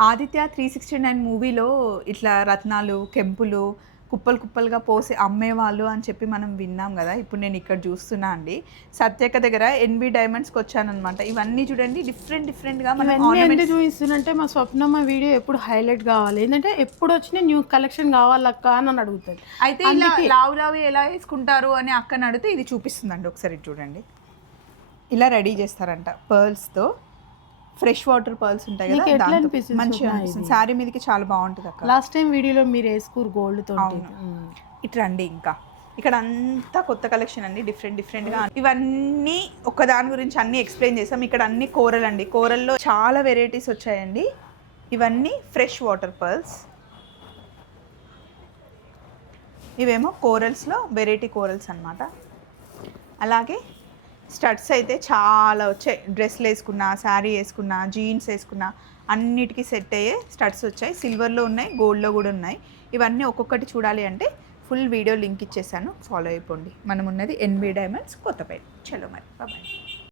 Aditya three sixty nine మూవీలో ఇట్లా రత్నాలు కెంపులు కుప్పలు కుప్పలుగా పోసి అమ్మేవాళ్ళు అని చెప్పి మనం విన్నాం కదా. ఇప్పుడు నేను ఇక్కడ చూస్తున్నా అండి. సత్యక దగ్గర ఎన్బి డైమండ్స్కి వచ్చానమాట ఇవన్నీ చూడండి డిఫరెంట్ డిఫరెంట్గా మనం ornaments- ఎందుకు చూపిస్తున్నంటే మా వీడియో ఎప్పుడు హైలైట్ కావాలి. ఏంటంటే ఎప్పుడు వచ్చినా న్యూ కలెక్షన్ కావాలక్క అని నన్ను అడుగుతుంది అయితే ఇలా లావు లావు ఎలా వేసుకుంటారు అని అక్కని అడిగితే ఇది చూపిస్తుందండి. ఒకసారి చూడండి. ఇలా రెడీ చేస్తారంట పర్ల్స్తో ఫ్రెష్ వాటర్ పర్ల్స్ ఉంటాయి కదా ఎట్లా అనిపిస్తుంది? మంచిగా అనిపిస్తుంది. శారీ మీదకి చాలా బాగుంటుంది అక్క. లాస్ట్ టైం వీడియోలో మీరు వేసుకురు గోల్డ్తో ఇటు రండి ఇంకా. ఇక్కడ అంతా కొత్త కలెక్షన్ అండి డిఫరెంట్ డిఫరెంట్గా ఇవన్నీ ఒక దాని గురించి అన్ని ఎక్స్ప్లెయిన్ చేసాం ఇక్కడ అన్ని కూరలు అండి. కూరల్లో చాలా వెరైటీస్ వచ్చాయండి. ఇవన్నీ ఫ్రెష్ వాటర్ పర్ల్స్ ఇవేమో కోరల్స్లో వెరైటీ కోరల్స్ అన్నమాట. అలాగే స్టడ్స్ అయితే చాలా వచ్చాయి. డ్రెస్లు వేసుకున్నా శారీ వేసుకున్నా జీన్స్ వేసుకున్నా అన్నిటికీ సెట్ అయ్యే స్టడ్స్ వచ్చాయి. సిల్వర్లో ఉన్నాయి గోల్డ్లో కూడా ఉన్నాయి. ఇవన్నీ ఒక్కొక్కటి చూడాలి అంటే ఫుల్ వీడియో లింక్ ఇచ్చేసాను. ఫాలో అయిపోండి. మనం ఉన్నది ఎన్బి డైమండ్స్ కొత్తపేట. చలో మరి. బాయ్.